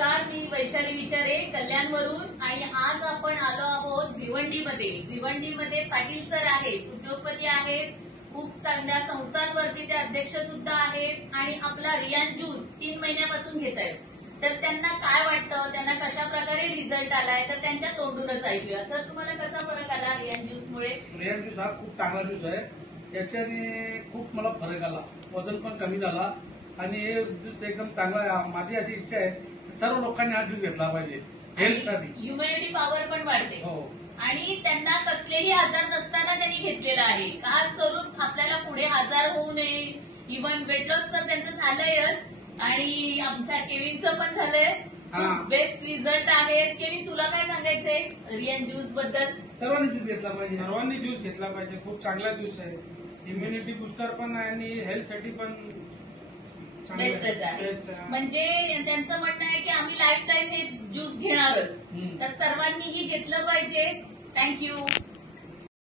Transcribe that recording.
नमस्कार, मी वैशाली विचारे कल्याणवरून आणि आज आपण आलो आहोत भिवंडीमध्ये. भिवंडीमध्ये पाटील सर आहेत, उद्योगपती आहेत, खूप चांगल्या संस्थांवरती ते अध्यक्ष सुद्धा आहेत आणि आपला रियान ज्यूस 3 महिन्यापासून घेत आहेत. तर त्यांना काय वाटतं, त्यांना कशा प्रकारे रिझल्ट आलाय, तर त्यांच्या तोंडूनच ऐकूया. सर, तुम्हाला कसा फरक आला रियान ज्यूसमुळे? रियान ज्यूस हा खूप चांगला ज्यूस आहे. याच्याने खूप मला फरक आला, वजन पण कमी झाला आणि हे ज्यूस एकदम चांगला आहे. माझी अशी इच्छा आहे सर्व लोकांनी हा ज्यूस घेतला पाहिजे हेल्थसाठी. ह्युमॅनिटी पॉवर पण वाढते. हो. आणि त्यांना कसलेही आजार नसताना त्यांनी घेतलेला आहे. खास करून आपल्याला पुढे आजार होऊ नये. इव्हन वेट लॉस तर त्यांचं झालंयच आणि आमच्या केविनचं पण झालंय. बेस्ट रिझल्ट आहेत. केविन, तुला काय सांगायचंय रियान ज्यूस बद्दल? सर्वांनी ज्यूस घेतला पाहिजे. सर्वांनी ज्यूस घेतला पाहिजे. खूप चांगला ज्यूस आहे. इम्युनिटी बुस्टर पण आहे आणि हेल्थसाठी पण बेस्टच आहे. म्हणजे त्यांचं म्हणणं आहे की आम्ही लाईफ टाईम हे ज्यूस घेणारच. तर सर्वांनीही घेतलं पाहिजे. थँक्यू.